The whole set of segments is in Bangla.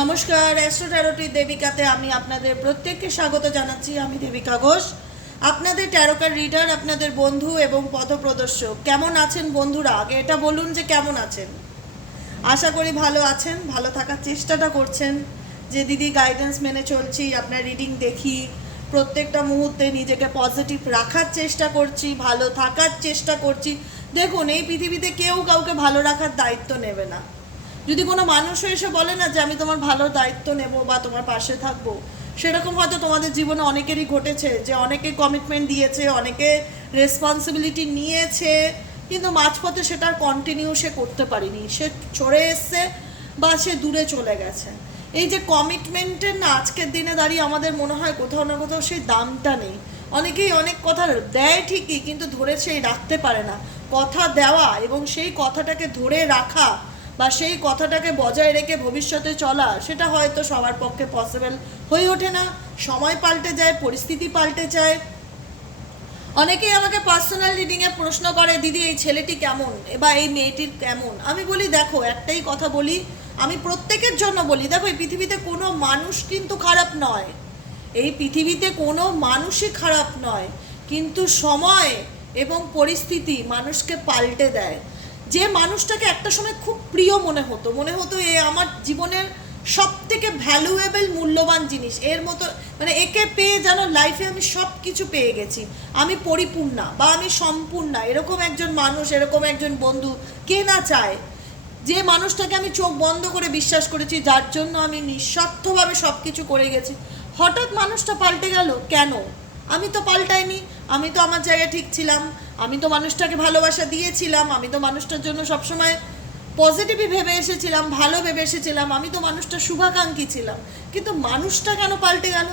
নমস্কার, অ্যাস্ট্রো ট্যারোটি দেবিকাতে আমি আপনাদের প্রত্যেককে স্বাগত জানাচ্ছি। আমি দেবিকা ঘোষ, আপনাদের ট্যারোকার রিডার, আপনাদের বন্ধু এবং পথপ্রদর্শক। কেমন আছেন বন্ধুরা? আগে এটা বলুন যে কেমন আছেন। আশা করি ভালো আছেন, ভালো থাকার চেষ্টাটা করছেন। যে দিদি গাইডেন্স মেনে চলছি, আপনার রিডিং দেখি, প্রত্যেকটা মুহূর্তে নিজেকে পজিটিভ রাখার চেষ্টা করছি, ভালো থাকার চেষ্টা করছি। দেখুন, এই পৃথিবীতে কেউ কাউকে ভালো রাখার দায়িত্ব নেবে না। যদি কোনো মানুষ এসে বলে না যে আমি তোমার ভালো দায়িত্ব নেব বা তোমার পাশে থাকবো, সেরকম হয়তো তোমাদের জীবনে অনেকেরই ঘটেছে যে অনেকে কমিটমেন্ট দিয়েছে, অনেকে রেসপন্সিবিলিটি নিয়েছে, কিন্তু মাঝপথে সেটার কন্টিনিউ সে করতে পারেনি, সে ছড়ে এসছে বা সে দূরে চলে গেছে। এই যে কমিটমেন্টের না, আজকের দিনে দাঁড়িয়ে আমাদের মনে হয় কোথাও না কোথাও সেই দামটা নেই। অনেকেই অনেক কথা দেয় ঠিকই, কিন্তু ধরে সেই রাখতে পারে না। কথা দেওয়া এবং সেই কথাটাকে ধরে রাখা বা সেই কথাটাকে বজায় রেখে ভবিষ্যতে চলা, সেটা হয়তো সবার পক্ষে পসিবল হয়ে ওঠে না। সময় পাল্টে যায়, পরিস্থিতি পাল্টে যায়। অনেকেই আমাকে পার্সোনাল রিডিংয়ে প্রশ্ন করে, দিদি এই ছেলেটি কেমন বা এই মেয়েটির কেমন। আমি বলি দেখো, একটাই কথা বলি, আমি প্রত্যেকের জন্য বলি, দেখো এই পৃথিবীতে কোনো মানুষ কিন্তু খারাপ নয়, এই পৃথিবীতে কোনো মানুষই খারাপ নয়, কিন্তু সময় এবং পরিস্থিতি মানুষকে পাল্টে দেয়। যে মানুষটাকে একটা সময় খুব প্রিয় মনে হতো এ আমার জীবনের সব থেকে ভ্যালুয়েবল মূল্যবান জিনিস, এর মতো মানে একে পেয়ে যেন লাইফে আমি সব কিছু পেয়ে গেছি, আমি পরিপূর্ণা বা আমি সম্পূর্ণা, এরকম একজন মানুষ, এরকম একজন বন্ধু কে না চায়। যে মানুষটাকে আমি চোখ বন্ধ করে বিশ্বাস করেছি, যার জন্য আমি নিঃস্বার্থভাবে সব কিছু করে গেছি, হঠাৎ মানুষটা পাল্টে গেল কেন? আমি তো পাল্টাইনি, আমি তো আমার জায়গায় ঠিক ছিলাম, আমি তো মানুষটাকে ভালোবাসা দিয়েছিলাম, আমি তো মানুষটার জন্য সবসময় পজিটিভই ভেবে এসেছিলাম, ভালো ভেবে এসেছিলাম, আমি তো মানুষটা শুভাকাঙ্ক্ষী ছিলাম। কিন্তু মানুষটা কেন পাল্টে গেল?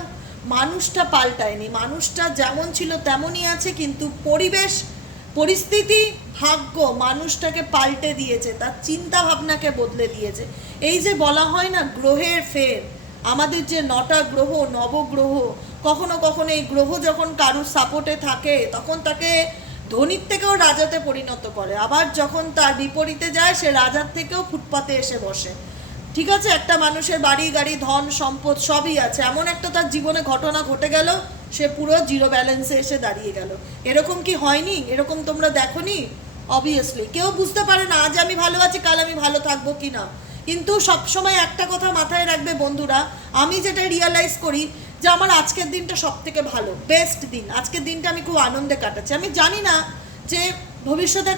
মানুষটা পাল্টায়নি, মানুষটা যেমন ছিল তেমনই আছে, কিন্তু পরিবেশ, পরিস্থিতি, ভাগ্য মানুষটাকে পাল্টে দিয়েছে, তার চিন্তা ভাবনাকে বদলে দিয়েছে। এই যে বলা হয় না গ্রহের ফের, আমাদের যে 9টা গ্রহ, নবগ্রহ, কখনো কখনো এই গ্রহ যখন কারুর সাপোর্টে থাকে তখন তাকে ধনীর থেকেও রাজাতে পরিণত করে, আবার যখন তার বিপরীতে যায় সে রাজার থেকেও ফুটপাতে এসে বসে। ঠিক আছে, একটা মানুষের বাড়ি গাড়ি ধন সম্পদ সবই আছে, এমন একটা তার জীবনে ঘটনা ঘটে গেল, সে পুরো জিরো ব্যালেন্সে এসে দাঁড়িয়ে গেল। এরকম কি হয়নি? এরকম তোমরা দেখোনি? অবভিয়াসলি কেউ বুঝতে পারে না আজ আমি ভালো আছি কাল আমি ভালো থাকবো কি না। কিন্তু সবসময় একটা কথা মাথায় রাখবে বন্ধুরা, আমি যেটা রিয়ালাইজ করি যে আমার আজকের দিনটা সব থেকে ভালো, বেস্ট দিন। আজকের দিনটা আমি খুব আনন্দে কাটাচ্ছি। আমি জানি না যে ভবিষ্যতে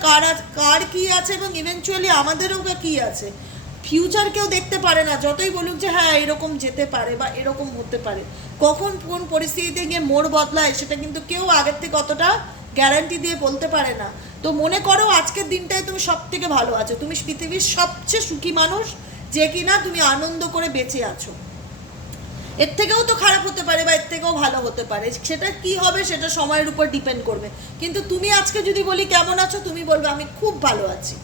কার কী আছে এবং ইভেনচুয়ালি আমাদেরও বা কী আছে। ফিউচার কেউ দেখতে পারে না, যতই বলুক যে হ্যাঁ এরকম যেতে পারে বা এরকম হতে পারে, কখন কোন পরিস্থিতিতে গিয়ে মোড় বদলায় সেটা কিন্তু কেউ আগের থেকে অতটা গ্যারান্টি দিয়ে বলতে পারে না। তো মনে করো আজকের দিনটায় তুমি সব থেকে ভালো আছো, তুমি পৃথিবীর সবচেয়ে সুখী মানুষ, যে কিনা তুমি আনন্দ করে বেঁচে আছো। এর থেকেও তো খারাপ হতে পারে বা এর থেকেও ভালো হতে পারে, সেটা কি হবে সেটা সময়ের উপর ডিপেন্ড করবে। কিন্তু তুমি আজকে যদি বলি কেমন আছো, তুমি বলবে আমি খুব ভালো আছি,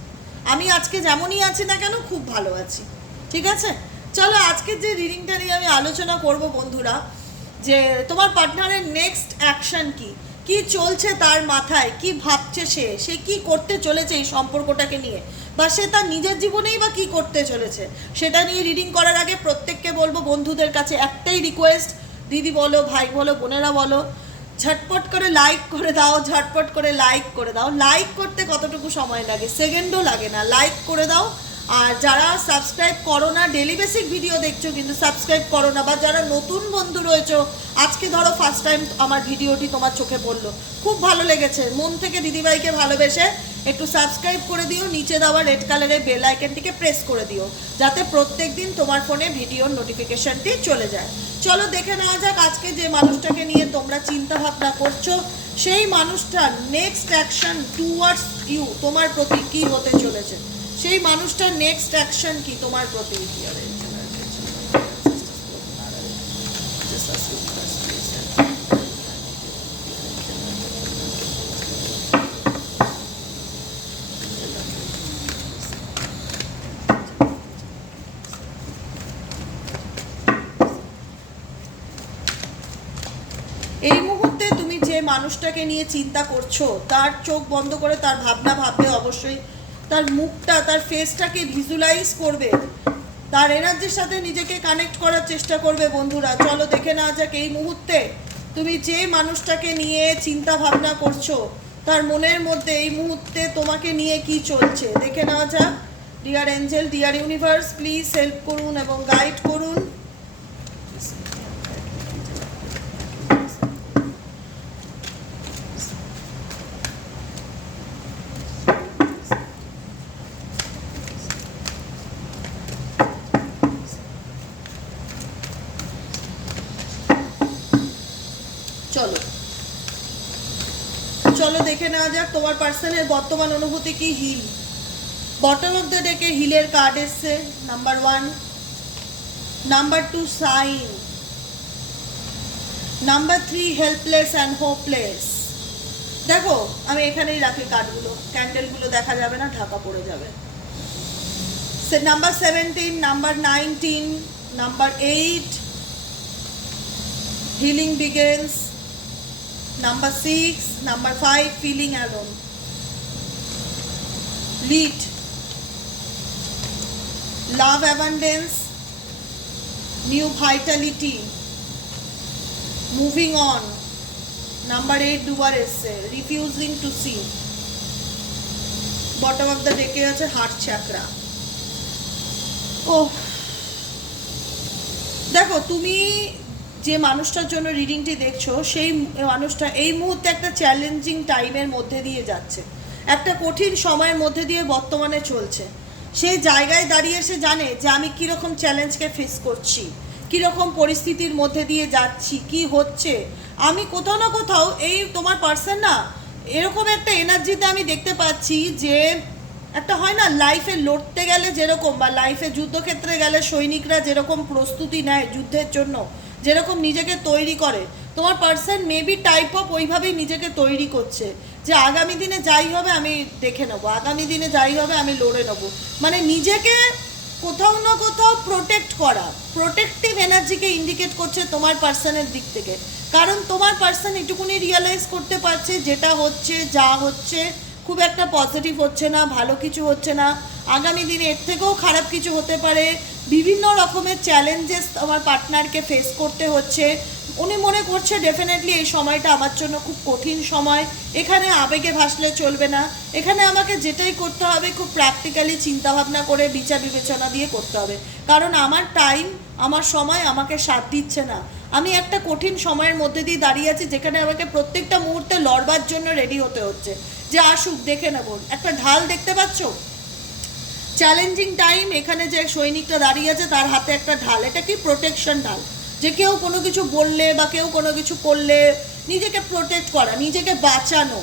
আমি আজকে যেমনই আছি না কেন খুব ভালো আছি। ঠিক আছে, চলো আজকের যে রিডিংটা নিয়ে আমি আলোচনা করব বন্ধুরা, যে তোমার পার্টনারের নেক্সট অ্যাকশন কি, কি চলছে তার মাথায়, কি ভাবছে সে কি করতে চলেছে এই সম্পর্কটাকে নিয়ে, বা সে তার নিজের জীবনেই বা কি করতে চলেছে, সেটা নিয়ে রিডিং করার আগে প্রত্যেককে বলবো, বন্ধুদের কাছে একটাই রিকোয়েস্ট, দিদি বলো, ভাই বলো, বোনেরা বলো, ঝটপট করে লাইক করে দাও, ঝটপট করে লাইক করে দাও। লাইক করতে কতটুকু সময় লাগে? সেকেন্ডও লাগে না, লাইক করে দাও। আর যারা সাবস্ক্রাইব করো না, ডেলি বেসিক ভিডিও দেখছো কিন্তু সাবস্ক্রাইব করো না, বা যারা নতুন বন্ধু রয়েছো, আজকে ধরো ফার্স্ট টাইম আমার ভিডিওটি তোমার চোখে পড়লো, খুব ভালো লেগেছে, মন থেকে দিদিভাইকে ভালোবেসে একটু সাবস্ক্রাইব করে দিও, নিচে দেওয়া রেড কালারের বেল আইকনটিকে প্রেস করে দিও, যাতে প্রত্যেক দিন তোমার ফোনে ভিডিওর নোটিফিকেশনটি চলে যায়। চলো দেখে নেওয়া যাক আজকে যে মানুষটাকে নিয়ে তোমরা চিন্তা ভাবনা করছো, সেই মানুষটার নেক্সট অ্যাকশন টুয়ার্ডস ইউ, তোমার প্রতি কী হতে চলেছে, সেই মানুষটার নেক্সট অ্যাকশন কি তোমার প্রতি। এই মুহূর্তে তুমি যে মানুষটাকে নিয়ে চিন্তা করছো, তার চোখ বন্ধ করে তার ভাবনা ভাববে, অবশ্যই তার মুখটা, তার ফেসটাকে ভিজুয়ালাইজ করবে, তার এনার্জির সাথে নিজেকে কানেক্ট করার চেষ্টা করবে বন্ধুরা। চলো দেখে নেওয়া যাক এই মুহূর্তে তুমি যে মানুষটাকে নিয়ে চিন্তা ভাবনা করছো তার মনের মধ্যে এই মুহূর্তে তোমাকে নিয়ে কি চলছে দেখে নেওয়া যাক। Deer angel, dear universe, please help করুন এবং গাইড করুন। চলো চলো দেখে নেওয়া যাক তোমার পার্সনের বর্তমান অনুভূতি কি। হিল, বটম অফ দ্য ডেকে হিলের কার্ড এসছে, number 1, number 2 sign, number 3 helpless and hopeless. দেখো আমি এখানেই রাখি কার্ডগুলো, ক্যান্ডেলগুলো দেখা যাবে না, ঢাকা পড়ে যাবে। Number 17, number 19, number 8 healing begins, number 6, number 5 feeling alone, lead, love abundance, new vitality, moving on. Number 8 দুবার এসছে, refusing to see. Bottom of the ডেকে আছে হার্ট চাকরা। ও দেখো তুমি যে মানুষটার জন্য রিডিংটি দেখছো সেই মানুষটা এই মুহূর্তে একটা চ্যালেঞ্জিং টাইমের মধ্যে দিয়ে যাচ্ছে, একটা কঠিন সময়ের মধ্যে দিয়ে বর্তমানে চলছে। সেই জায়গায় দাঁড়িয়ে সে জানে যে আমি কীরকম চ্যালেঞ্জকে ফেস করছি, কীরকম পরিস্থিতির মধ্যে দিয়ে যাচ্ছি, কি হচ্ছে। আমি কোথাও না কোথাও এই তোমার পার্সন না এরকম একটা এনার্জিতে আমি দেখতে পাচ্ছি যে একটা হয় না লাইফে লড়তে গেলে যেরকম, বা লাইফে যুদ্ধক্ষেত্রে গেলে সৈনিকরা যেরকম প্রস্তুতি নেয় যুদ্ধের জন্য, যেরকম নিজেকে তৈরি করে, তোমার পার্সন মেবি টাইপ অফ ওইভাবেই নিজেকে তৈরি করছে যে আগামী দিনে যাই হবে আমি দেখে নেবো, আগামী দিনে যাই হবে আমি লড়ে নেবো। মানে নিজেকে কোথাও না কোথাও প্রোটেক্ট করা, প্রোটেক্টিভ এনার্জিকে ইন্ডিকেট করছে তোমার পার্সনের দিক থেকে। কারণ তোমার পার্সন এটুকুনি রিয়েলাইজ করতে পারছে যেটা হচ্ছে, যা হচ্ছে খুব একটা পজিটিভ হচ্ছে না, ভালো কিছু হচ্ছে না, আগামী দিনে এর থেকেও খারাপ কিছু হতে পারে। বিভিন্ন রকমের চ্যালেঞ্জেস আমার পার্টনারকে ফেস করতে হচ্ছে। উনি মনে করছে ডেফিনেটলি এই সময়টা আমার জন্য খুব কঠিন সময়, এখানে আবেগে ভাসলে চলবে না, এখানে আমাকে যেটাই করতে হবে খুব প্র্যাকটিক্যালি চিন্তাভাবনা করে বিচার বিবেচনা দিয়ে করতে হবে। কারণ আমার টাইম, আমার সময় আমাকে সাথ দিচ্ছে না। আমি একটা কঠিন সময়ের মধ্যে দিয়ে দাঁড়িয়ে আছি যেখানে আমাকে প্রত্যেকটা মুহূর্তে লড়বার জন্য রেডি হতে হচ্ছে, যে আসুক দেখে নেব। একটা ঢাল দেখতে পাচ্ছ, চ্যালেঞ্জিং টাইম, এখানে যে সৈনিকটা দাঁড়িয়ে আছে তার হাতে একটা ঢাল, এটা কি প্রোটেকশন ঢাল, যে কেউ কোনো কিছু বললে বা কেউ কোনো কিছু করলে নিজেকে প্রোটেক্ট করা, নিজেকে বাঁচানো,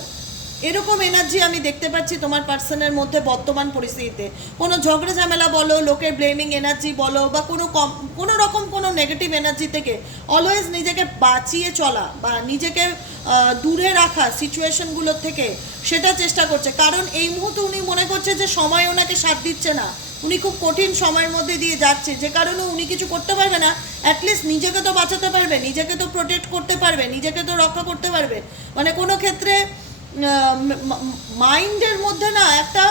এরকম এনার্জি আমি দেখতে পাচ্ছি তোমার পার্সনের মধ্যে বর্তমান পরিস্থিতিতে। কোনো ঝগড়া ঝামেলা বলো, লোকের ব্লেমিং এনার্জি বলো, বা কোনো রকম কোনো নেগেটিভ এনার্জি থেকে অলওয়েজ নিজেকে বাঁচিয়ে চলা বা নিজেকে দূরে রাখা সিচুয়েশনগুলোর থেকে, সেটা চেষ্টা করছে। কারণ এই মুহূর্তে উনি মনে করছে যে সময় ওনাকে সাথ দিচ্ছে না, উনি খুব কঠিন সময়ের মধ্যে দিয়ে যাচ্ছে, যে কারণে উনি কিছু করতে পারবে না। অ্যাটলিস্ট নিজেকে তো বাঁচাতে পারবে, নিজেকে তো প্রোটেক্ট করতে পারবে, নিজেকে তো রক্ষা করতে পারবে। মানে কোনো ক্ষেত্রে মাইন্ডের মধ্যে না একটা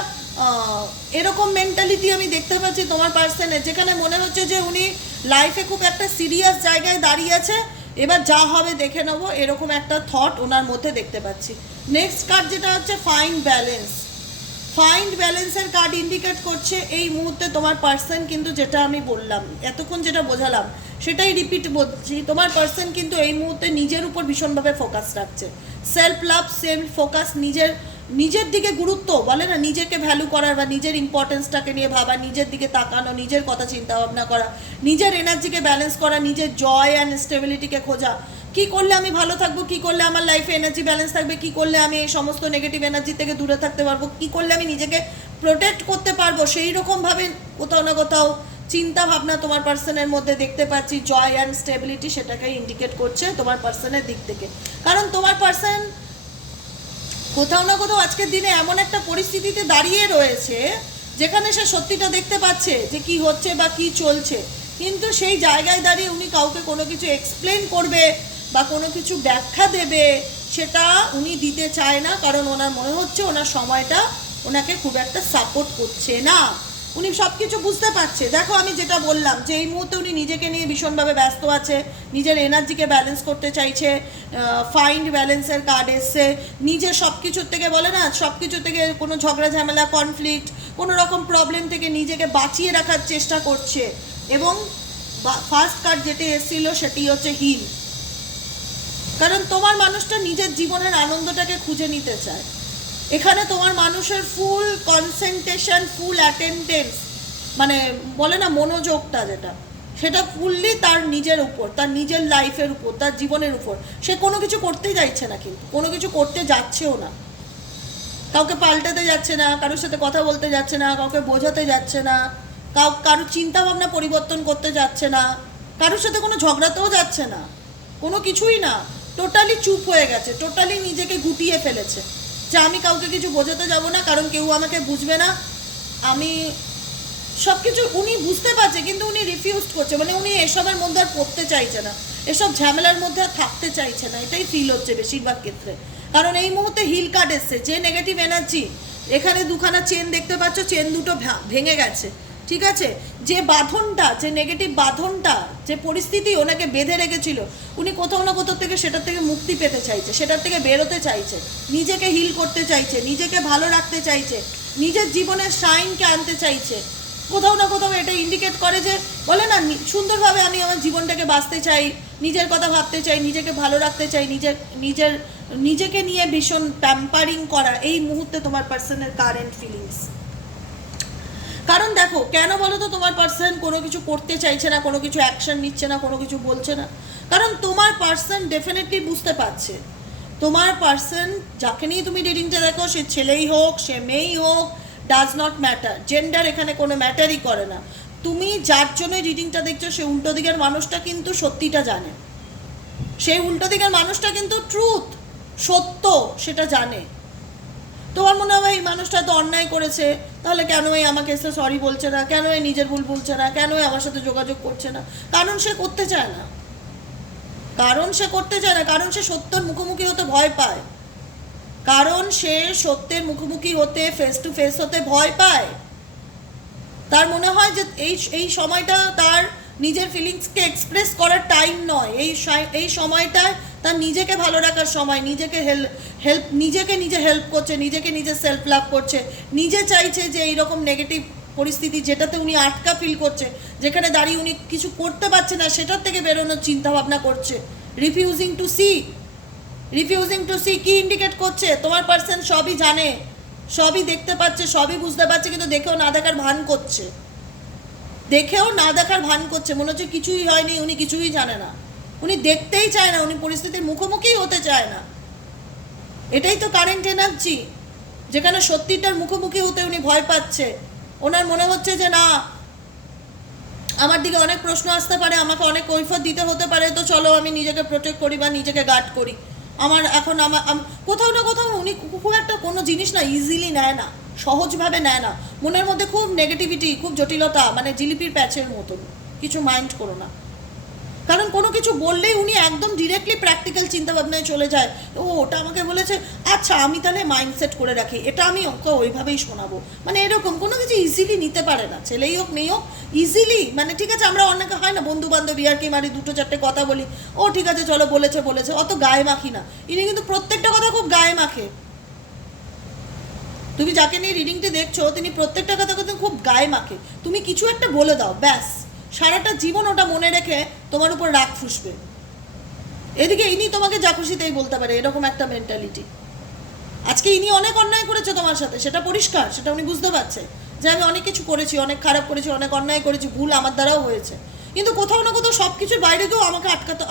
এরকম মেন্টালিটি আমি দেখতে পাচ্ছি তোমার পার্সনের, যেখানে মনে হচ্ছে যে উনি লাইফে খুব একটা সিরিয়াস জায়গায় দাঁড়িয়ে আছে, এবার যা হবে দেখে নেবো, এরকম একটা থট ওনার মধ্যে দেখতে পাচ্ছি। নেক্সট কার্ড যেটা হচ্ছে ফাইন্ড ব্যালেন্স। ফাইন্ড ব্যালেন্সের কার্ড ইন্ডিকেট করছে এই মুহূর্তে তোমার পার্সন কিন্তু, যেটা আমি বললাম এতক্ষণ যেটা বোঝালাম সেটাই রিপিট বলছি, তোমার পার্সন কিন্তু এই মুহূর্তে নিজের উপর ভীষণভাবে ফোকাস রাখছে। সেলফ লাভ, সেলফ ফোকাস, নিজের দিকে গুরুত্ব বলে না, নিজেকে ভ্যালু করার বা নিজের ইম্পর্টেন্সটাকে নিয়ে ভাবা, নিজের দিকে তাকানো, নিজের কথা চিন্তা ভাবনা করা, নিজের এনার্জিকে ব্যালেন্স করা, নিজের জয় অ্যান্ড স্টেবিলিটিকে খোঁজা। কী করলে আমি ভালো থাকবো, কী করলে আমার লাইফে এনার্জি ব্যালেন্স থাকবে, কী করলে আমি এই সমস্ত নেগেটিভ এনার্জি থেকে দূরে থাকতে পারবো, কী করলে আমি নিজেকে প্রোটেক্ট করতে পারবো, সেই রকমভাবে কোথাও না কোথাও চিন্তা ভাবনা তোমার পার্সনের মধ্যে দেখতে পাচ্ছি। জয় অ্যান্ড স্টেবিলিটি সেটাকে ইন্ডিকেট করছে তোমার পার্সনের দিক থেকে। কারণ তোমার পার্সন কোথাও না কোথাও আজকের দিনে এমন একটা পরিস্থিতিতে দাঁড়িয়ে রয়েছে যেখানে সে সত্যিটা দেখতে পাচ্ছে যে কি হচ্ছে বা কি চলছে, কিন্তু সেই জায়গায় দাঁড়িয়ে উনি কাউকে কোনো কিছু এক্সপ্লেন করবে বা কোনো কিছু ব্যাখ্যা দেবে সেটা উনি দিতে চায় না। কারণ ওনার মনে হচ্ছে ওনার সময়টা ওনাকে খুব একটা সাপোর্ট করছে না। উনি সব কিছু বুঝতে পারছে। দেখো আমি যেটা বললাম যে এই মুহূর্তে উনি নিজেকে নিয়ে ভীষণভাবে ব্যস্ত আছে, নিজের এনার্জিকে ব্যালেন্স করতে চাইছে, ফাইন্ড ব্যালেন্সের কার্ড এসছে, নিজের সব কিছুর থেকে বলে না, সব কিছু থেকে কোনো ঝগড়া ঝামেলা কনফ্লিক্ট কোনো রকম প্রবলেম থেকে নিজেকে বাঁচিয়ে রাখার চেষ্টা করছে। এবং ফার্স্ট কার্ড যেটি এসেছিল সেটি হচ্ছে হিল। কারণ তোমার মানুষটা নিজের জীবনের আনন্দটাকে খুঁজে নিতে চায়। এখানে তোমার মানুষের ফুল কনসেন্ট্রেশন, ফুল অ্যাটেন্ডেন্স, মানে বলে না মনোযোগটা যেটা, সেটা ফুললি তার নিজের উপর, তার নিজের লাইফের উপর, তার জীবনের উপর। সে কোনো কিছু করতে যাচ্ছে না, কিন্তু কোনো কিছু করতে যাচ্ছেও না, কাউকে পাল্টাতে যাচ্ছে না, কারোর সাথে কথা বলতে যাচ্ছে না, কাউকে বোঝাতে যাচ্ছে না, কারোর চিন্তাভাবনা পরিবর্তন করতে যাচ্ছে না, কারোর সাথে কোনো ঝগড়াতেও যাচ্ছে না, কোনো কিছুই না। টোটালি চুপ হয়ে গেছে, টোটালি নিজেকে গুটিয়ে ফেলেছে যে আমি কাউকে কিছু বোঝাতে যাব না, কারণ কেউ আমাকে বুঝবে না। আমি সব কিছু উনি বুঝতে পারছে, কিন্তু উনি রিফিউজ করছে, মানে উনি এসবের মধ্যে আর পড়তে চাইছে না, এসব ঝামেলার মধ্যে আর থাকতে চাইছে না। এটাই ফিল হচ্ছে বেশিরভাগ ক্ষেত্রে। কারণ এই মুহূর্তে হিল কার্ড এসছে, যে নেগেটিভ এনার্জি, এখানে দুখানা চেন দেখতে পাচ্ছ, চেন দুটো ভেঙে গেছে, ঠিক আছে? যে বাঁধনটা, যে নেগেটিভ বাঁধনটা, যে পরিস্থিতি ওনাকে বেঁধে রেখেছিল, উনি কোথাও না কোথাও থেকে সেটার থেকে মুক্তি পেতে চাইছে, সেটার থেকে বেরোতে চাইছে, নিজেকে হিল করতে চাইছে, নিজেকে ভালো রাখতে চাইছে, নিজের জীবনের শাইনকে আনতে চাইছে। কোথাও না কোথাও এটা ইন্ডিকেট করে যে বলে না, সুন্দরভাবে আমি আমার জীবনটাকে বাঁচতে চাই, নিজের কথা ভাবতে চাই, নিজেকে ভালো রাখতে চাই, নিজেকে নিয়ে ভীষণ প্যাম্পারিং করা এই মুহূর্তে তোমার পার্সনের কারেন্ট ফিলিংস। কারণ দেখো কেন বলো তো, তোমার পার্সন কোনো কিছু করতে চাইছে না, কোনো কিছু অ্যাকশন নিচ্ছে না, কোনো কিছু বলছে না। কারণ তোমার পার্সন ডেফিনেটলি বুঝতে পারছে, তোমার পার্সন যাকে নিয়ে তুমি রিডিংটা দেখো, সে ছেলেই হোক, সে মেয়েই হোক, ডাজ নট ম্যাটার, জেন্ডার এখানে কোনো ম্যাটারই করে না। তুমি যার জন্য রিডিংটা দেখছো, সে উল্টো দিকের মানুষটা কিন্তু সত্যিটা জানে, সেই উল্টো দিকের মানুষটা কিন্তু ট্রুথ, সত্য সেটা জানে। তোমার মনে হয় এই মানুষটা তো অন্যায় করেছে, তাহলে কেন এই আমাকে এসে সরি বলছে না, কেন এই নিজের ভুল বলছে না, কেন আমার সাথে যোগাযোগ করছে না? কারণ সে করতে চায় না, কারণ সে করতে চায় না, কারণ সে সত্যের মুখোমুখি হতে ভয় পায়, কারণ সে সত্যের মুখোমুখি হতে, ফেস টু ফেস হতে ভয় পায়। তার মনে হয় যে এই সময়টা তার নিজের ফিলিংসকে এক্সপ্রেস করার টাইম নয়, এই সময়টায় তার নিজেকে ভালো রাখার সময়, নিজেকে নিজে হেল্প করছে, নিজেকে নিজে সেলফ লাভ করছে, নিজে চাইছে যে এইরকম নেগেটিভ পরিস্থিতি যেটাতে উনি আটকা ফিল করছে, যেখানে দাঁড়িয়ে উনি কিছু করতে পারছে না, সেটার থেকে বেরোনোর চিন্তাভাবনা করছে। রিফিউজিং টু সি কি ইন্ডিকেট করছে? তোমার পার্সন সবই জানে, সবই দেখতে পাচ্ছে, সবই বুঝতে পারছে, কিন্তু দেখেও না দেখার ভান করছে, মনে হচ্ছে কিছুই হয়নি, উনি কিছুই জানে না, উনি দেখতেই চায় না, উনি পরিস্থিতির মুখোমুখি হতে চায় না। এটাই তো কারেন্ট এনার্জি, যেখানে সত্যিটার মুখোমুখি হতে উনি ভয় পাচ্ছে। ওনার মনে হচ্ছে যে না, আমার দিকে অনেক প্রশ্ন আসতে পারে, আমাকে অনেক কৈফিয়ত দিতে হতে পারে, তো চলো আমি নিজেকে প্রোটেক্ট করি বা নিজেকে গার্ড করি। কোথাও না কোথাও উনি খুব একটা কোনো জিনিস না ইজিলি নেয় না, সহজভাবে নেয় না, মনের মধ্যে খুব নেগেটিভিটি, খুব জটিলতা, মানে জিলিপির প্যাচের মতন। কিছু মাইন্ড করো না, কারণ কোনো কিছু বললেই উনি একদম ডিরেক্টলি প্র্যাকটিক্যাল চিন্তাভাবনায় চলে যায়। ওটা আমাকে বলেছে, আচ্ছা আমি তাহলে মাইন্ডসেট করে রাখি, এটা আমি ওকে ওইভাবেই শোনাবো, মানে এরকম কোনো কিছু ইজিলি নিতে পারে না, ছেলেই হোক মেয়ে হোক ইজিলি। মানে ঠিক আছে, আমরা অনেকে হয় না বন্ধু বান্ধব আর কি মারি, দুটো চারটে কথা বলি, ঠিক আছে চলো বলেছে, অত গায়ে মাখি না। ইনি কিন্তু প্রত্যেকটা কথা খুব গায়ে মাখে। তুমি যাকে নিয়ে রিডিংটি দেখছো, তিনি প্রত্যেকটা কথা কিন্তু খুব গায়ে মাখে। তুমি কিছু একটা বলে দাও, ব্যাস সারাটা জীবন ওটা মনে রেখে তোমার উপর রাগ ফুসবে। এদিকে ইনি তোমাকে যা খুশি তাই বলতে পারে, এরকম একটা মেন্টালিটি। আজকে ইনি অনেক অন্যায় করেছে তোমার সাথে, সেটা পরিষ্কার, সেটা উনি বুঝতে পারছে যে আমি অনেক কিছু করেছি, অনেক খারাপ করেছি, অনেক অন্যায় করেছি, ভুল আমার দ্বারাও হয়েছে, কিন্তু কোথাও না কোথাও সব কিছুর বাইরে গিয়েও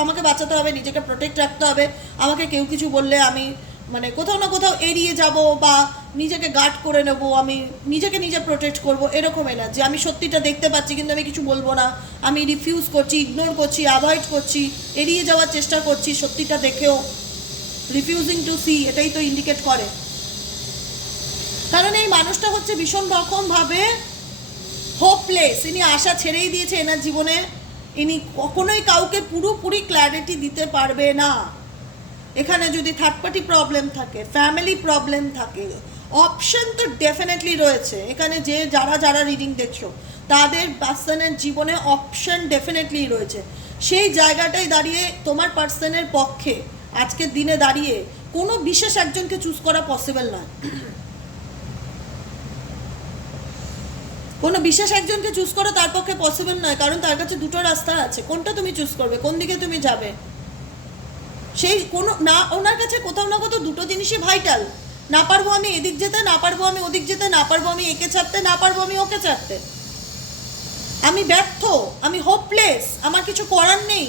আমাকে বাঁচাতে হবে, নিজেকে প্রোটেক্ট রাখতে হবে। আমাকে কেউ কিছু বললে আমি মানে কোথাও না কোথাও এড়িয়ে যাব বা নিজেকে গার্ড করে নেব, আমি নিজেকে নিজে প্রোটেক্ট করব, এরকম এনার্জি। আমি সত্যিটা দেখতে পাচ্ছি কিন্তু আমি কিছু বলবো না, আমি রিফিউজ করছি, ইগনোর করছি, অ্যাভয়েড করছি, এড়িয়ে যাওয়ার চেষ্টা করছি সত্যিটা দেখেও। রিফিউজিং টু সি, এটাই তো ইন্ডিকেট করে। কারণ এই মানুষটা হচ্ছে ভীষণ রকমভাবে হোপলেস, ইনি আশা ছেড়েই দিয়েছে এনার জীবনে, ইনি কখনোই কাউকে পুরোপুরি ক্ল্যারিটি দিতে পারবে না। এখানে যদি থার্ড পার্টি প্রবলেম থাকে, ফ্যামিলি প্রবলেম থাকে, অপশন তো ডেফিনেটলি রয়েছে এখানে, যে যারা যারা রিডিং দেখছো তাদের পার্সনের জীবনে অপশন ডেফিনেটলি রয়েছে। সেই জায়গাটায় দাঁড়িয়ে তোমার পার্সনের পক্ষে আজকের দিনে দাঁড়িয়ে কোনো বিশেষ একজনকে চুজ করা পসিবল নয়। কোনো বিশেষ একজনকে চুজ করা তার পক্ষে পসিবল নয়, কারণ তার কাছে দুটো রাস্তা আছে। কোনটা তুমি চুজ করবে, কোন দিকে তুমি যাবে, সেই কোনো না, ওনার কাছে কোথাও না কোথাও দুটো জিনিসই ভাইটাল। না পারবো আমি এদিক যেতে, না পারবো আমি ওদিক যেতে, না পারবো আমি একে ছাড়তে, না পারবো আমি ওকে ছাড়তে, আমি ব্যর্থ, আমি হোপলেস, আমার কিছু করার নেই,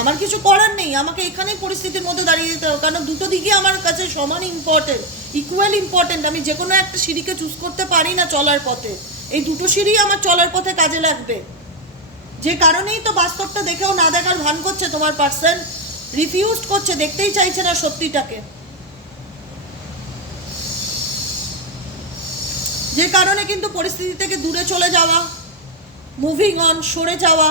আমার কিছু করার নেই, আমাকে এখানেই পরিস্থিতির মধ্যে দাঁড়িয়ে যেতে হবে। কারণ দুটো দিকই আমার কাছে সমান ইম্পর্টেন্ট, ইকুয়াল ইম্পর্টেন্ট। আমি যে কোনো একটা সিঁড়িকে চুজ করতে পারি না চলার পথে, এই দুটো সিঁড়ি আমার চলার পথে কাজে লাগবে। যে কারণেই তো বাস্তবটা দেখেও না দেখার ভান করছে তোমার পার্সন, রিফিউজ করছে, দেখতেই চাইছে না সত্যিটাকে। যে কারণে কিন্তু পরিস্থিতি থেকে দূরে চলে যাওয়া, মুভিং অন, সরে যাওয়া,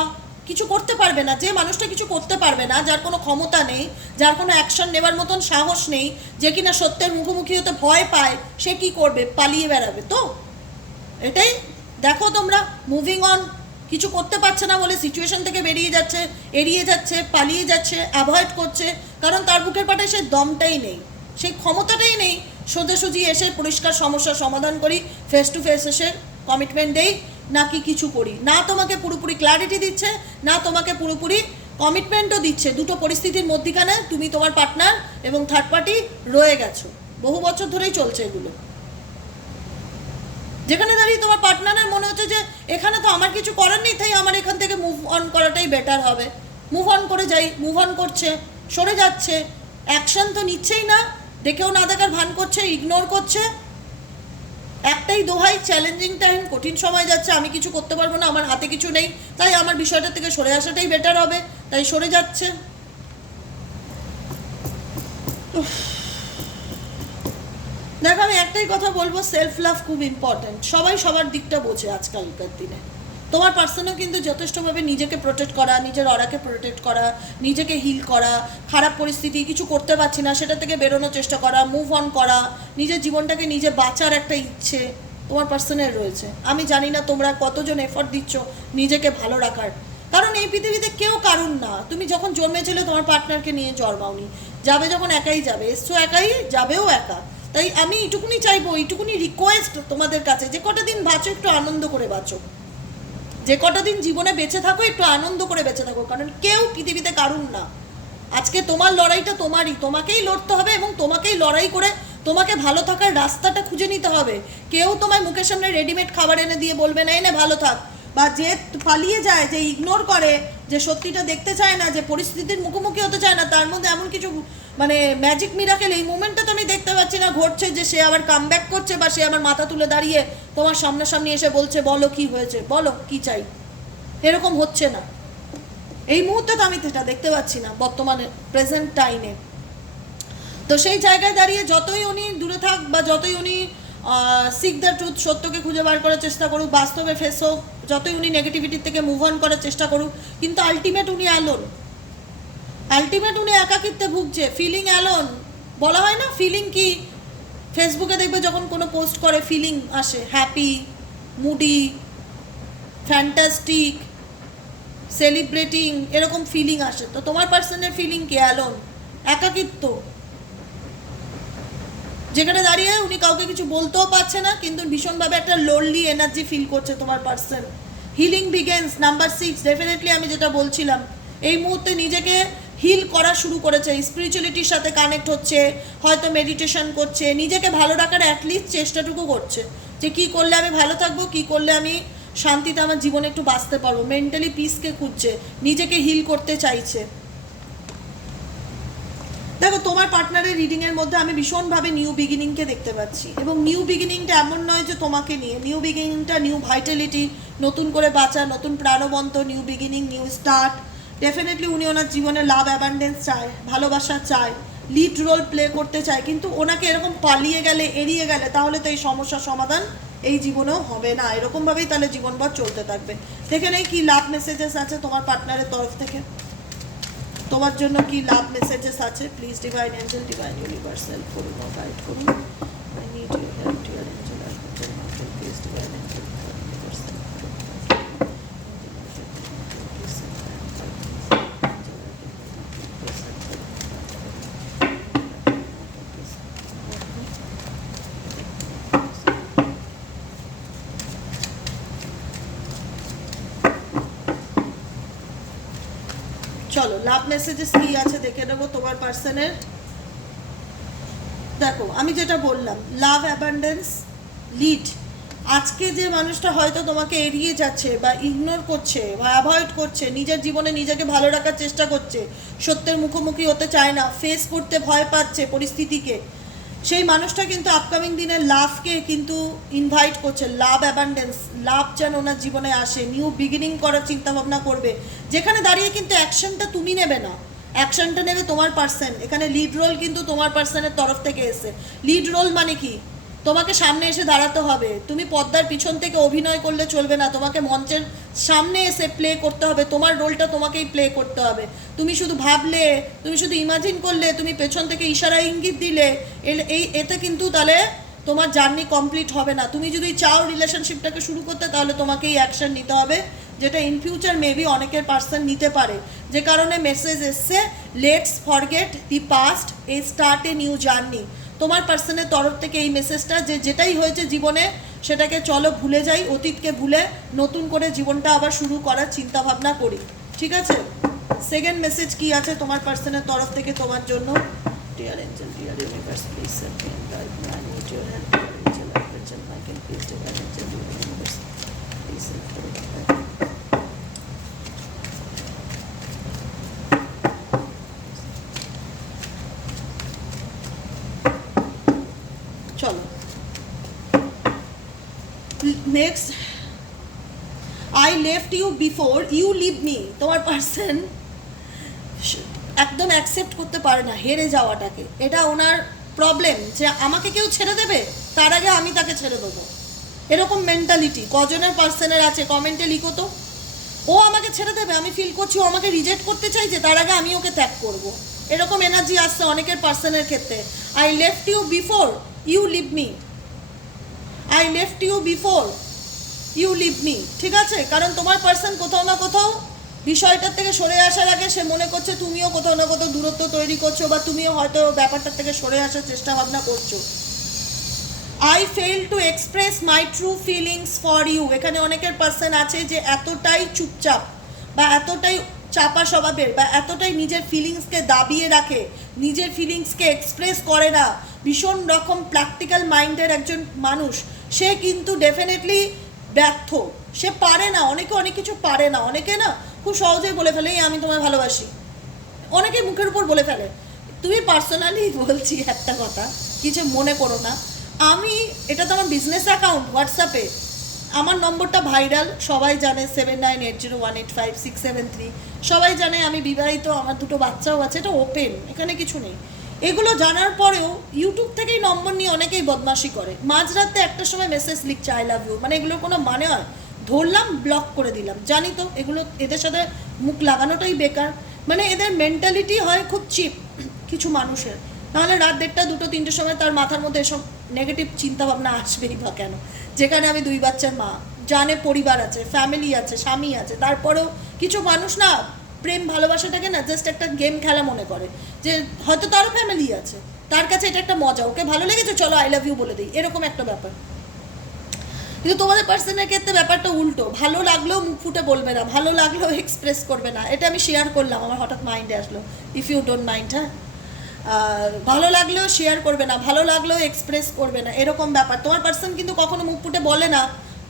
কিছু করতে পারবে না। যে মানুষটা কিছু করতে পারবে না, যার কোনো ক্ষমতা নেই, যার কোনো অ্যাকশন নেবার মতন সাহস নেই, যে কিনা সত্যের মুখোমুখি হতে ভয় পায়, সে কি করবে? পালিয়ে বেড়াবে। তো এটাই দেখো তোমরা, মুভিং অন, কিছু করতে পারছে না বলে সিচুয়েশন থেকে বেরিয়ে যাচ্ছে, এড়িয়ে যাচ্ছে, পালিয়ে যাচ্ছে, অ্যাভয়েড করছে, কারণ তার বুকের পাটায় সেই দমটাই নেই, সেই ক্ষমতাটাই নেই সোজাসুজি এসে পরিষ্কার সমস্যার সমাধান করি, ফেস টু ফেস এসে কমিটমেন্ট দেই, নাকি কিছু করি। না তোমাকে পুরোপুরি ক্ল্যারিটি দিচ্ছে, না তোমাকে পুরোপুরি কমিটমেন্টও দিচ্ছে। দুটো পরিস্থিতির মধ্যিখানে তুমি, তোমার পার্টনার এবং থার্ড পার্টি রয়ে গেছো। বহু বছর ধরেই চলছে এগুলো, যেখানে দাঁড়িয়ে তোমার পার্টনারের মনে হচ্ছে যে এখানে তো আমার কিছু করার নেই, তাই আমার এখান থেকে মুভ অন করাটাই বেটার হবে। মুভ অন করে যাই, মুভ অন করছে, সরে যাচ্ছে, অ্যাকশন তো নিচ্ছেই না, দেখেও না দেখার ভান করছে, ইগনোর করছে। একটাই দোহাই, চ্যালেঞ্জিং টাইম, কঠিন সময় যাচ্ছে, আমি কিছু করতে পারবো না, আমার হাতে কিছু নেই, তাই আমার বিষয়টা থেকে সরে আসাটাই বেটার হবে, তাই সরে যাচ্ছে। দেখো আমি একটাই কথা বলবো, সেলফ লাভ খুব ইম্পর্ট্যান্ট। সবাই সবার দিকটা বোঝে আজকালকার দিনে। তোমার পার্সনও কিন্তু যথেষ্টভাবে নিজেকে প্রোটেক্ট করা, নিজের অরাকে প্রোটেক্ট করা, নিজেকে হিল করা, খারাপ পরিস্থিতি কিছু করতে পারছি না সেটা থেকে বেরোনোর চেষ্টা করা, মুভ অন করা, নিজের জীবনটাকে নিজে বাঁচার একটা ইচ্ছে তোমার পার্সনের রয়েছে। আমি জানি না তোমরা কতজন এফর্ট দিচ্ছ নিজেকে ভালো রাখার, কারণ এই পৃথিবীতে কেউ কারণ না। তুমি যখন জন্মেছিলে তোমার পার্টনারকে নিয়ে জন্মাওনি, যাবে যখন একাই যাবে, এসছো একাই, যাবেও একা। তাই আমি এইটুকুনি চাইবো, এইটুকুনি রিকোয়েস্ট তোমাদের কাছে, যে কটা দিন বাঁচো একটু আনন্দ করে বাঁচো, যে কটা দিন জীবনে বেঁচে থাকো একটু আনন্দ করে বেঁচে থাকো, কারণ কেউ পৃথিবীতে কারণ না। আজকে তোমার লড়াইটা তোমারই, তোমাকেই লড়তে হবে এবং তোমাকেই লড়াই করে তোমাকে ভালো থাকার রাস্তাটা খুঁজে নিতে হবে। কেউ তোমায় মুখের সামনে রেডিমেড খাবার এনে দিয়ে বলবে না এনে ভালো থাক, বা যে পালিয়ে যায়, যে ইগনোর করে, যে সত্যিটা দেখতে চায় না, যে পরিস্থিতির মুখোমুখি হতে চায় না, তার মধ্যে এমন কিছু মানে ম্যাজিক মিরাকেল এই মুমেন্টটা তো আমি দেখতে পাচ্ছি না ঘটছে, যে সে আবার কাম ব্যাক করছে, বা সে আবার মাথা তুলে দাঁড়িয়ে তোমার সামনাসামনি এসে বলছে বলো কি হয়েছে, বলো কি চাই। এরকম হচ্ছে না এই মুহূর্তে, তো আমি সেটা দেখতে পাচ্ছি না বর্তমানে প্রেজেন্ট টাইমে। তো সেই জায়গায় দাঁড়িয়ে যতই উনি দূরে থাক, বা যতই উনি সিক দ্য ট্রুথ, সত্যকে খুঁজে বার করার চেষ্টা করুক, বাস্তবে ফেস হোক, যতই উনি নেগেটিভিটির থেকে মুভ অন করার চেষ্টা করুক, কিন্তু আলটিমেট উনি অ্যালোন, আলটিমেট উনি একাকিত্বে ভুগছে। ফিলিং অ্যালোন বলা হয় না, ফিলিং কি ফেসবুকে দেখবে যখন কোনো পোস্ট করে ফিলিং আসে, হ্যাপি, মুডি, ফ্যান্টাস্টিক, সেলিব্রেটিং, এরকম ফিলিং আসে। তো তোমার পার্সনের ফিলিং কি? অ্যালোন, একাকিত্ব, যেখানে দাঁড়িয়ে উনি কাউকে কিছু বলতেও পারছে না, কিন্তু ভীষণভাবে একটা লোনলি এনার্জি ফিল করছে তোমার person. Healing begins, number 6, definitely আমি যেটা বলছিলাম, এই মুহূর্তে নিজেকে হিল করা শুরু করেছে, স্পিরিচুয়ালিটির সাথে কানেক্ট হচ্ছে, হয়তো মেডিটেশন করছে, নিজেকে ভালো রাখার অ্যাটলিস্ট চেষ্টাটুকু করছে, যে কী করলে আমি ভালো থাকবো, কী করলে আমি শান্তিতে আমার জীবনে একটু বাঁচতে পারবো, মেন্টালি পিসকে খুঁজছে, নিজেকে হিল করতে চাইছে। দেখো তোমার পার্টনারের রিডিংয়ের মধ্যে আমি ভীষণভাবে নিউ বিগিনিংকে দেখতে পাচ্ছি, এবং নিউ বিগিনিংটা এমন নয় যে তোমাকে নিয়ে, নিউ বিগিনিংটা নিউ ভাইটালিটি, নতুন করে বাঁচা, নতুন প্রাণবন্ত, new beginning, new start. Definitely উনি ওনার জীবনে লাভ অ্যাবান্ডেন্স চায়, ভালোবাসা চায়, লিড রোল প্লে করতে চায়, কিন্তু ওনাকে এরকম পালিয়ে গেলে, এড়িয়ে গেলে, তাহলে তো এই সমস্যার সমাধান এই জীবনেও হবে না। এরকমভাবেই তাহলে জীবনভর চলতে থাকবে। দেখে নেই কি লাভ মেসেজেস আছে তোমার পার্টনারের তরফ থেকে। তোমার জন্য কি লাভ মেসেজেস আছে? Please divine Angel, divine universe help করুন, গাইড করুন। I need your help, dear Angel, please divine Angel, universe help করুন। চলো লাভ মেসেজেস কি আছে দেখে নেবো তোমার পার্সনের। দেখো আমি যেটা বললাম, লাভ অ্যাবান্ডেন্স, লিড। আজকে যে মানুষটা হয়তো তোমাকে এড়িয়ে যাচ্ছে বা ইগনোর করছে বা অ্যাভয়েড করছে, নিজের জীবনে নিজেকে ভালো রাখার চেষ্টা করছে, সত্যের মুখোমুখি হতে চায় না, ফেস করতে ভয় পাচ্ছে পরিস্থিতিকে, সেই মানুষটা কিন্তু আপকামিং দিনে লাভকে কিন্তু ইনভাইট করছে। লাভ অ্যাবান্ডেন্স, লাভ যেন ওনার জীবনে আসে, নিউ বিগিনিং করার চিন্তাভাবনা করবে, যেখানে দাঁড়িয়ে কিন্তু অ্যাকশনটা তুমি নেবে না, অ্যাকশনটা নেবে তোমার পার্সন। এখানে লিড রোল কিন্তু তোমার পার্সনের তরফ থেকে এসে। লিড রোল মানে কি? তোমাকে সামনে এসে দাঁড়াতে হবে, তুমি পর্দার পিছন থেকে অভিনয় করলে চলবে না, তোমাকে মঞ্চের সামনে এসে প্লে করতে হবে, তোমার রোলটা তোমাকেই প্লে করতে হবে। তুমি শুধু ভাবলে, তুমি শুধু ইমাজিন করলে, তুমি পেছন থেকে ইশারা ইঙ্গিত দিলে, এতে কিন্তু তাহলে তোমার জার্নি কমপ্লিট হবে না। তুমি যদি চাও রিলেশনশিপটাকে শুরু করতে, তাহলে তোমাকেই অ্যাকশন নিতে হবে, যেটা ইন ফিউচার মেবি অনেকের পার্সন নিতে পারে। যে কারণে মেসেজ এসছে, let's forget the past, A start a new journey. তোমার পার্সনের তরফ থেকে এই মেসেজটা, যে যেটাই হয়েছে জীবনে সেটাকে চলো ভুলে যাই, অতীতকে ভুলে নতুন করে জীবনটা আবার শুরু করার চিন্তা ভাবনা করি। ঠিক আছে, সেকেন্ড মেসেজ কি আছে তোমার পার্সনের তরফ থেকে তোমার জন্য? Dear angel, dear universe, please help me and guide me. I need your help, dear angel, archangel Michael, please dear angel, dear universe, please help me. চলো next, I left you before you leave me. তোমার পার্সন একদম অ্যাকসেপ্ট করতে পারে না হেরে যাওয়াটাকে। এটা ওনার প্রবলেম, যে আমাকে কেউ ছেড়ে দেবে তার আগে আমি তাকে ছেড়ে দেবো, এরকম মেন্টালিটি কজনের পার্সনের আছে? কমেন্টে লিখো তো। ও আমাকে ছেড়ে দেবে, আমি ফিল করছি ও আমাকে রিজেক্ট করতে চাইছে, তার আগে আমি ওকে ত্যাগ করব, এরকম এনার্জি আসছে অনেকের পার্সনের ক্ষেত্রে। I left you before you leave me, I left you before you leave me. ঠিক আছে, কারণ তোমার পার্সন কোথাও না কোথাও বিষয়টার থেকে সরে আসার আগে সে মনে করছে তুমিও কোথাও না কোথাও দূরত্ব তৈরি করছো, বা তুমিও হয়তো ব্যাপারটার থেকে সরে আসার চেষ্টা ভাবনা করছো। I fail to express my true feelings for you. এখানে অনেকের পার্সন আছে যে এতটাই চুপচাপ বা এতটাই চাপা স্বভাবের, বা এতটাই নিজের ফিলিংসকে দাবিয়ে রাখে, নিজের ফিলিংসকে এক্সপ্রেস করে না, ভীষণ রকম প্র্যাকটিক্যাল মাইন্ডের একজন মানুষ। সে কিন্তু ডেফিনেটলি ব্যর্থ, সে পারে না, অনেকে অনেক কিছু পারে না, অনেকে না খুব সহজেই বলে ফেলে আমি তোমায় ভালোবাসি, অনেকে মুখের উপর বলে ফেলে। তুমি পার্সোনালি বলছি একটা কথা, কিছু মনে করো না, আমি এটা তো আমার বিজনেস অ্যাকাউন্ট, হোয়াটসঅ্যাপে আমার নম্বরটা ভাইরাল, সবাই জানে 7980185673, সবাই জানে আমি বিবাহিত, আমার দুটো বাচ্চাও আছে, এটা ওপেন, এখানে কিছু নেই। এগুলো জানার পরেও ইউটিউব থেকেই নম্বর নিয়ে অনেকেই বদমাশি করে, মাঝরাতে একটা সময় মেসেজ লিখছে আই লাভ ইউ, মানে এগুলোর কোনো মানে হয়? ধরলাম, ব্লক করে দিলাম। জানি তো এগুলো, এদের সাথে মুখ লাগানোটাই বেকার, মানে এদের মেন্টালিটি হয় খুব চিপ কিছু মানুষের। নাহলে রাত 1টা 2টো 3টের সময় তার মাথার মধ্যে এসব নেগেটিভ চিন্তাভাবনা আসবেই বা কেন? যেখানে আমি 2 বাচ্চার মা, জানে পরিবার আছে, ফ্যামিলি আছে, স্বামী আছে, তারপরেও কিছু মানুষ না প্রেম ভালোবাসাটাকে না জাস্ট একটা গেম খেলা মনে করে, যে হয়তো তারও ফ্যামিলি আছে, তার কাছে এটা একটা মজা, ওকে ভালো লেগেছে চলো আই লাভ ইউ বলে দিই, এরকম একটা ব্যাপার। কিন্তু তোমাদের পার্সনের ক্ষেত্রে ব্যাপারটা উল্টো, ভালো লাগলেও মুখ ফুটে বলবে না, ভালো লাগলেও এক্সপ্রেস করবে না। এটা আমি শেয়ার করলাম, আমার হঠাৎ মাইন্ডে আসলো, ইফ ইউ ডোন্ট মাইন্ড। হ্যাঁ, ভালো লাগলেও শেয়ার করবে না, ভালো লাগলেও এক্সপ্রেস করবে না, এরকম ব্যাপার। তোমার পার্সন কিন্তু কখনো মুখ ফুটে বলে না,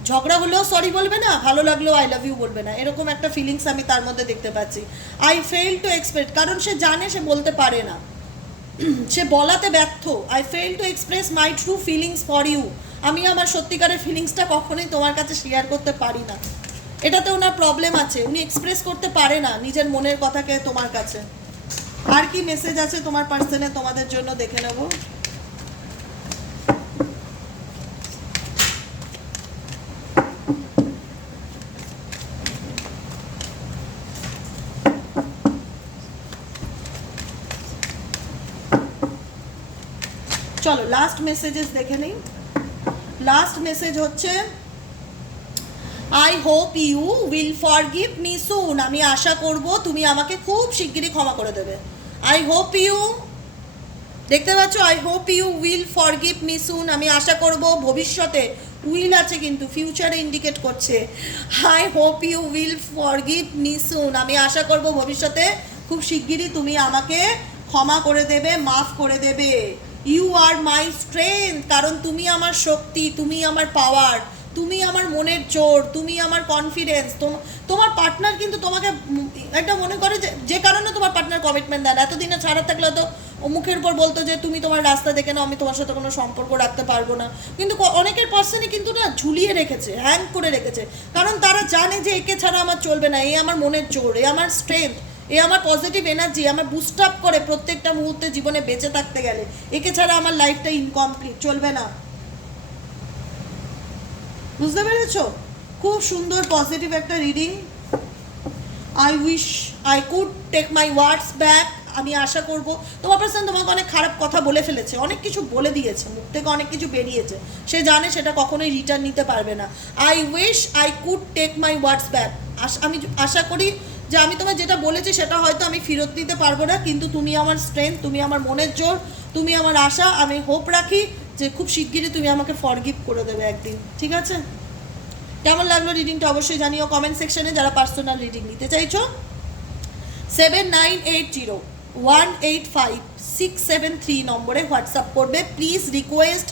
ঝগড়া হলেও সরি বলবে না, ভালো লাগলেও আই লাভ ইউ বলবে না, এরকম একটা ফিলিংস আমি তার মধ্যে দেখতে পাচ্ছি। আই ফেল টু এক্সপ্রেস, কারণ সে জানে সে বলতে পারে না, সে বলাতে ব্যর্থ। I fail to express my true feelings for you, আমি আমার সত্যিকারের ফিলিংসটা কখনোই তোমার কাছে শেয়ার করতে পারি না। এটাতে ওনার প্রবলেম আছে, উনি এক্সপ্রেস করতে পারে না নিজের মনের কথাকে তোমার কাছে। আর কি মেসেজ আছে তোমার পার্সনে তোমাদের জন্য দেখে নেব। চলো লাস্ট মেসেজেস দেখে নিই। লাস্ট মেসেজ হচ্ছে I hope you will forgive me soon. আমি আশা করব তুমি আমাকে খুব শিগগিরই ক্ষমা করে দেবে। আই হোপ ইউ, দেখতে পাচ্ছ, I hope you will forgive me soon. আমি আশা করব ভবিষ্যতে, উইল আছে কিন্তু ফিউচারে ইন্ডিকেট করছে। I hope you will forgive me soon. আমি আশা করব ভবিষ্যতে খুব শিগগিরই তুমি আমাকে ক্ষমা করে দেবে, মাফ করে দেবে। ইউ আর মাই স্ট্রেংথ, কারণ তুমি আমার শক্তি, তুমি আমার পাওয়ার, তুমি আমার মনের জোর, তুমি আমার কনফিডেন্স। তোমার পার্টনার কিন্তু তোমাকে একটা মনে করে যে কারণে তোমার পার্টনার কমিটমেন্ট দেয় না। এতদিনে ছাড়া থাকলে তো ও মুখের উপর বলতো যে তুমি তোমার রাস্তা দেখে নাও, আমি তোমার সাথে কোনো সম্পর্ক রাখতে পারবো না। কিন্তু অনেকের পার্সনই কিন্তু না ঝুলিয়ে রেখেছে, হ্যাং করে রেখেছে, কারণ তারা জানে যে একে ছাড়া আমার চলবে না, এ আমার মনের জোর, এ আমার স্ট্রেংথ, এ আমার পজিটিভ এনার্জি, আমার বুস্ট আপ করে প্রত্যেকটা মুহূর্তে জীবনে বেঁচে থাকতে গেলে। একে ছাড়া আমার লাইফটা ইনকমপ্লিট, চলবে না। বুঝতে পেরেছ? খুব সুন্দর পজিটিভ একটা reading. I wish I could take my words back. আমি আশা করব তোমার পার্সন তোমাকে অনেক খারাপ কথা বলে ফেলেছে, অনেক কিছু বলে দিয়েছে, মুখ থেকে অনেক কিছু বেরিয়েছে, সে জানে সেটা কখনোই রিটার্ন নিতে পারবে না। I wish I could take my words back. আমি আশা করি যে আমি তোমায় যেটা বলেছি সেটা হয়তো আমি ফেরত দিতে পারবো না, কিন্তু তুমি আমার স্ট্রেংথ, তুমি আমার মনের জোর, তুমি আমার আশা। আমি হোপ রাখি যে খুব শিগগিরই তুমি আমাকে ফরগিভ করে দেবে একদিন, ঠিক আছে? কেমন লাগলো রিডিংটা অবশ্যই জানিও কমেন্ট সেকশনে। যারা পার্সোনাল রিডিং নিতে চাইছো 7980185673 নম্বরে হোয়াটসঅ্যাপ করবে। প্লিজ রিকোয়েস্ট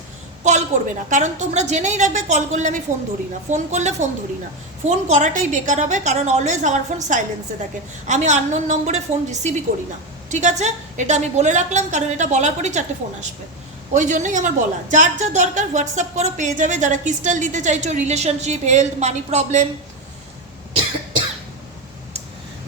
কল করবে না, কারণ তোমরা জেনেই রাখবে কল করলে আমি ফোন ধরি না, ফোন করলে ফোন ধরি না। ফোন করাটাই বেকার হবে, কারণ অলওয়েজ আমার ফোন সাইলেন্সে থাকে। আমি আননোন নম্বরে ফোন রিসিভই করি না, ঠিক আছে? এটা আমি বলে রাখলাম, কারণ এটা বলার পরই 4টে ফোন আসবে, ওই জন্যই আমার বলা। যার যা দরকার হোয়াটসঅ্যাপ করো, পেয়ে যাবে। যারা ক্রিস্টাল দিতে চাইছো, রিলেশনশিপ, হেলথ, মানি প্রবলেম,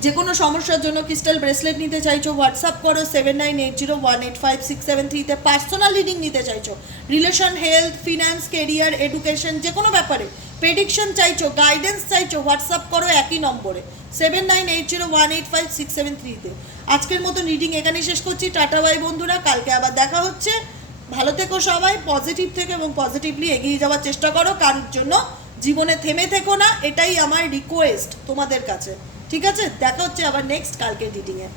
যে কোনো সমস্যার জন্য ক্রিস্টাল ব্রেসলেট নিতে চাইছো, হোয়াটসঅ্যাপ করো 7980185673। পার্সোনাল রিডিং নিতে চাইছো, relation, health, finance, career, education, যে কোনো ব্যাপারে প্রেডিকশন চাইছো, গাইডেন্স চাইছো, হোয়াটসঅ্যাপ করো একই নম্বরে 7980185673-তে। আজকের মতন রিডিং এখানেই শেষ করছি। টাটা বাই বন্ধুরা, কালকে আবার দেখা হচ্ছে। ভালো থেকো সবাই, পজিটিভ থেকে এবং পজিটিভলি এগিয়ে যাওয়ার চেষ্টা করো। কারোর জন্য জীবনে থেমে থেকো না, এটাই আমার রিকোয়েস্ট তোমাদের কাছে, ঠিক আছে? দেখা হচ্ছে আবার নেক্সট কালকের রিডিংয়ে।